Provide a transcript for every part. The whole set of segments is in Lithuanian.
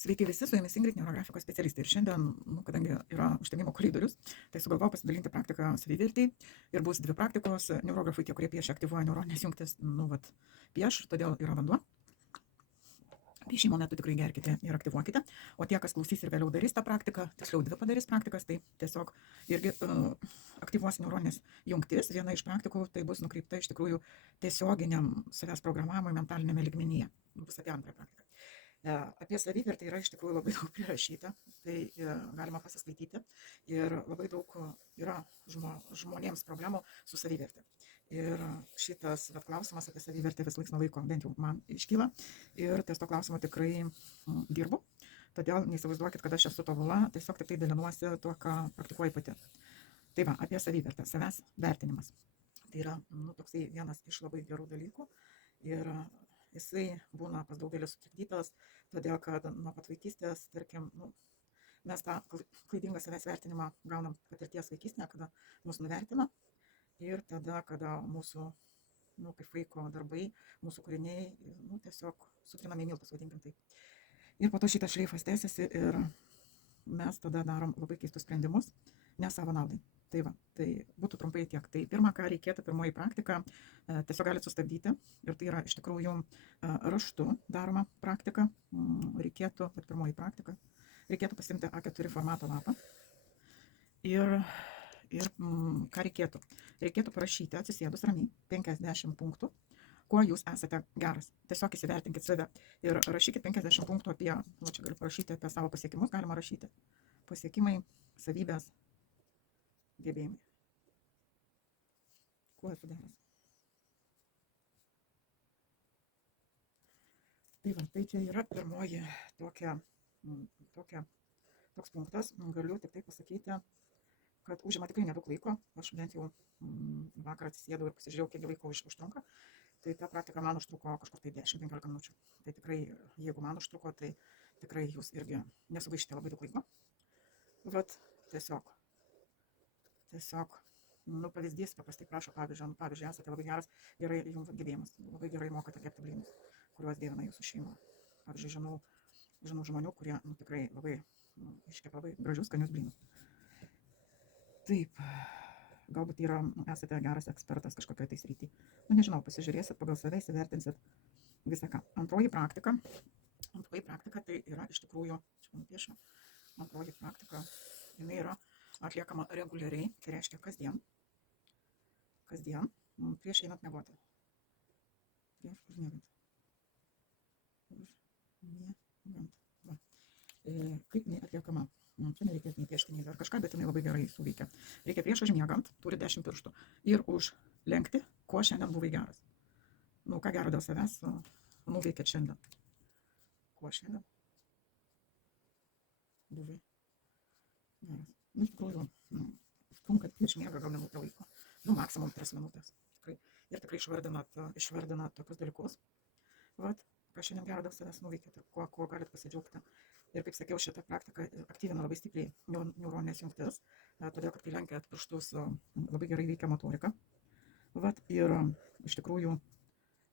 Sveiki visi, su jumis Ingrid, neurografikos specialistė. Ir šiandien, kadangi yra užtemimo koridorius, tai sugalvojau pasidalinti praktiką savivertį. Ir bus dvi praktikos. Neurografai, tie, kurie piešia, aktyvuoja neuroninės jungtis, pieš, todėl yra vanduo. Piešimo metu tikrai gerkite ir aktyvuokite. O tie, kas klausys ir vėliau darys tą praktiką, tiksliau dvi padarys praktikas, tai tiesiog irgi aktyvuos neuroninės jungtis. Viena iš praktikų tai bus nukreipta iš tikrųjų tiesioginiam savęs programavimui mentalinėme lygmenyje. Bus apie antrąją praktiką. Apie savivertę yra iš tikrųjų labai daug prirašyta, tai galima pasiskaityti ir labai daug yra žmonėms problemų su savivertė. Ir šitas klausimas apie savivertę vis laiks nuo laiko bent jau man iškyla ir ties to klausimo tikrai dirbu. Todėl neįsivaizduokit, kad aš esu tobula, tiesiog tik tai dalinuosi tuo, ką praktikuoju pati. Tai va, apie savivertę, savęs vertinimas. Tai yra toksai vienas iš labai gerų dalykų ir jisai būna pas daugelį sutrikdytas, todėl kad nuo pat vaikystės, tarkim, mes tą klaidingą savęs vertinimą gaunam patirties vaikystėje, kada mus nuvertina ir tada, kada mūsų, kaip vaiko darbai, mūsų kūriniai, tiesiog sutrinami į miltus, vadinkim taip. Ir po to šitas šleifas tęsiasi ir mes tada darom labai keistus sprendimus, ne savo naudai. Tai va, tai būtų trumpai tiek. Tai pirma, ką reikėtų, pirmoji praktika, tiesiog galite sustabdyti ir tai yra iš tikrųjų raštu daroma praktika. Reikėtų, pirmoji praktika, reikėtų pasiimti A4 formato lapą ir ką reikėtų? Reikėtų parašyti atsisėdus ramiai 50 punktų, kuo jūs esate geras. Tiesiog įsivertinkit save ir rašykit 50 punktų apie, čia galiu parašyti apie savo pasiekimus, galima rašyti pasiekimai, savybės, gebėjimai. Kuo esu geras? Tai va, tai čia yra pirmoji toks punktas. Galiu tik tai pasakyti, kad užima tikrai nedaug laiko. Aš bent jau vakar atsisėdau ir pasižiūrėjau, kiek laiko užtrunka. Tai ta praktika man užtruko kažkur tai 10-15 minučių. Tai tikrai, jeigu man užtruko, tai tikrai jūs irgi nesugaišite labai daug laiko. Vat, tiesiog, pavyzdys paprastai prašo pavyzdžiui, esate labai geras, gerai jums gebėjimas, labai gerai mokate kepti blynus, kuriuos dievina jūsų šeima. Pavyzdžiui, žinau žmonių, kurie tikrai labai iškepa labai gražius, skanius blynus. Taip, galbūt esate geras ekspertas kažkokioje tai srity. Nežinau, pasižiūrėsit pagal save, įsivertinsit visą ką. Antroji praktika tai yra iš tikrųjų, čia man piešia, antroji praktika, jinai yra atliekama reguliariai, tai reiškia kasdien, prieš einant miegoti. Prieš užmiegant. Va. Kaip jinai atliekama? Čia nereikės nei piešti, nei dar kažką, bet jinai labai gerai suveikia. Reikia prieš užmiegant, turi 10 pirštų. Ir užlenkti, kuo šiandien buvai geras. Ką gero dėl savęs nuveikėt šiandien. Kuo šiandien buvai geras. Iš tikrųjų, trunkat prieš miegą gal minutę laiko. Maksimum 3 minutės. Ir tikrai išvardinat tokius dalykus. Vat, ką šiandien gero dėl savęs nuveikėte, kuo galit pasidžiaugti. Ir kaip sakiau, šitą praktiką aktyvina labai stipriai neuroninės jungtis, todėl, kad kai lenkiat pirštus, labai gerai veikia motorika. Vat, ir iš tikrųjų,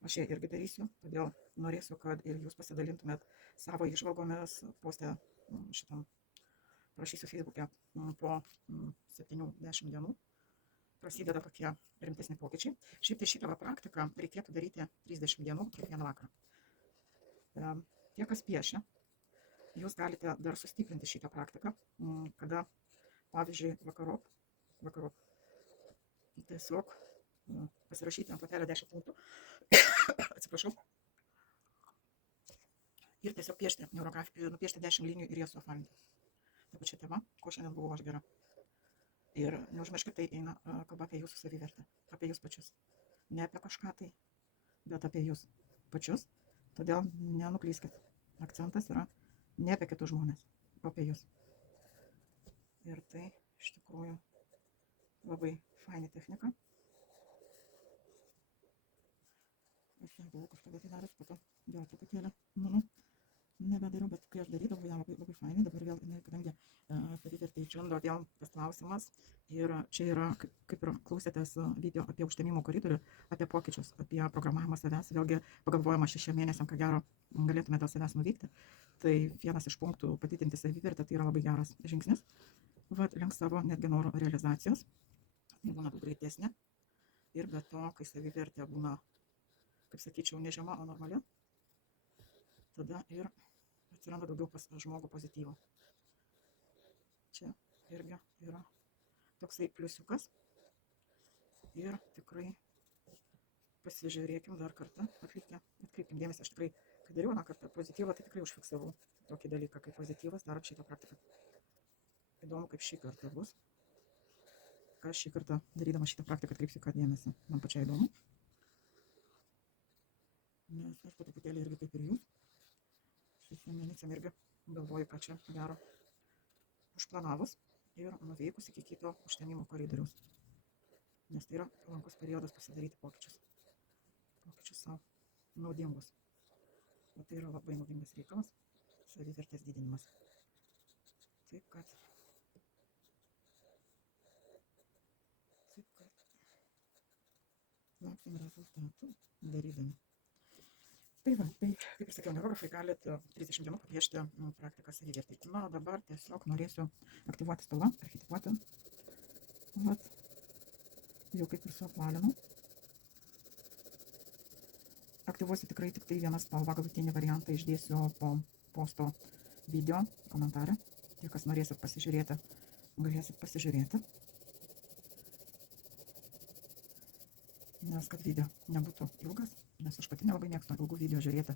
aš ją irgi darysiu, todėl norėsiu, kad ir jūs pasidalintumėt savo įžvalgomis poste šitam. Prašysiu Facebook'e po 7-10 dienų. Prasideda tokie rimtesni pokyčiai. Šiaip tai šitą praktiką reikėtų daryti 30 dienų kiekvieną vakarą. Tie, kas piešia, jūs galite dar sustiprinti šitą praktiką, kada, pavyzdžiui, vakarop tiesiog pasirašyti ant lapelio 10 punktų, atsiprašau, ir tiesiog piešti neurografiją, nupiešti 10 linijų ir jas suapvalinti. Ta pačia tema, ko šiandien buvau aš gera. Ir neužmirškit, tai eina kalba apie jūsų savivertę, apie jūs pačius. Ne apie kažką tai, bet apie jūs pačius. Todėl nenuklyskit. Akcentas yra ne apie kitus žmonės, o apie jūs. Ir tai iš tikrųjų labai faini technika. Aš nebuvau kažkada tai daręs, po to vėl truputėlį. nebedariau, bet kai aš darydavau, ją labai, labai fainai, dabar vėl, kadangi savivertė išlindo vėl tas klausimas ir čia yra, kaip ir klausėtės video apie užtemimo koridorių, apie pokyčius, apie programavimą savęs, vėlgi pagalvojama 6 mėnesiam, ką gero galėtume dėl savęs nuvykti, tai vienas iš punktų padidinti savivertę, tai yra labai geras žingsnis, link savo netgi norų realizacijos, tai būna daug greitesnė ir be to, kai savivertė būna, kaip sakyčiau, ne žema, o normali, tada ir atsiranda daugiau pas žmogų pozityvo. Čia irgi yra toksai pliusiukas ir tikrai pasižiūrėkim dar kartą, atkreipkim dėmesį, aš tikrai, kai dariau vieną kartą pozityvą, tai tikrai užfiksavau tokį dalyką kaip pozityvas, darant šitą praktiką. Įdomu, kaip šį kartą bus. Ką šį kartą darydama šitą praktiką atkreipsiu ką dėmesį, man pačiai įdomu. Nes aš po truputėlį irgi kaip ir jūs. 6 mėnesiam irgi galvoju, ką čia gero užplanavus ir nuveikus iki kito užtemimo koridoriaus. Nes tai yra palankus periodas pasidaryti pokyčius. Pokyčius savo naudingus. O tai yra labai naudingas reikalas, savivertės didinimas. Taip kad lauksim rezultatų darydami. Tai va, tai kaip ir sakiau, neurografai galit 30 dienų papiešti praktiką savivertei. Na, dabar tiesiog norėsiu aktyvuoti spalvą, archetipuoti. Vat, jau kaip ir suapvalinau. Aktyvuosiu tikrai tik tai vieną spalvą, galutinį variantą išdėsiu po posto video komentarą. Tie, kas norėsit pasižiūrėti, galėsit pasižiūrėti. Nes kad video nebūtų ilgas, nes aš pati nelabai mėgstu ilgų video žiūrėti.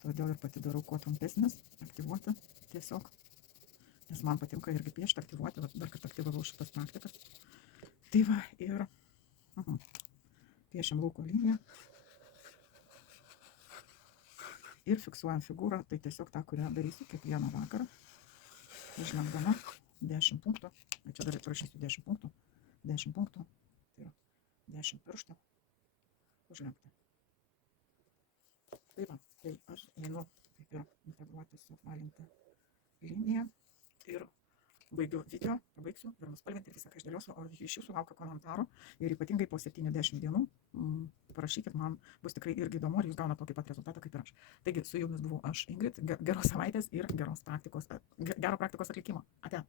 Todėl ir pati darau kuo trumpesnis, aktyvuoti tiesiog. Nes man patinka irgi piešti, aktyvuoti, dar kartą aktyvavau šitas praktikas. Tai va, ir piešiam lauko liniją. Ir fiksuojam figūrą, tai tiesiog tą, kurią darysiu kiekvieną vakarą. Užlenkdama 10 punktų, čia dar prašysiu 10 punktų. 10 punktų, tai yra 10 pirštų užlenkti. Tai va, tai aš einu kaip ir integruoti suapvalinti liniją ir baigiu video, pabaigsiu ir nuspalvinti visą, ką išdėliosiu, o iš jūsų laukia komentarų ir ypatingai po 70 dienų parašykit, man bus tikrai irgi įdomu, ar jūs gaunate tokį pat rezultatą kaip ir aš. Taigi su jumis buvau aš, Ingrid, geros savaitės ir geros praktikos, gero praktikos atlikimo. Ate.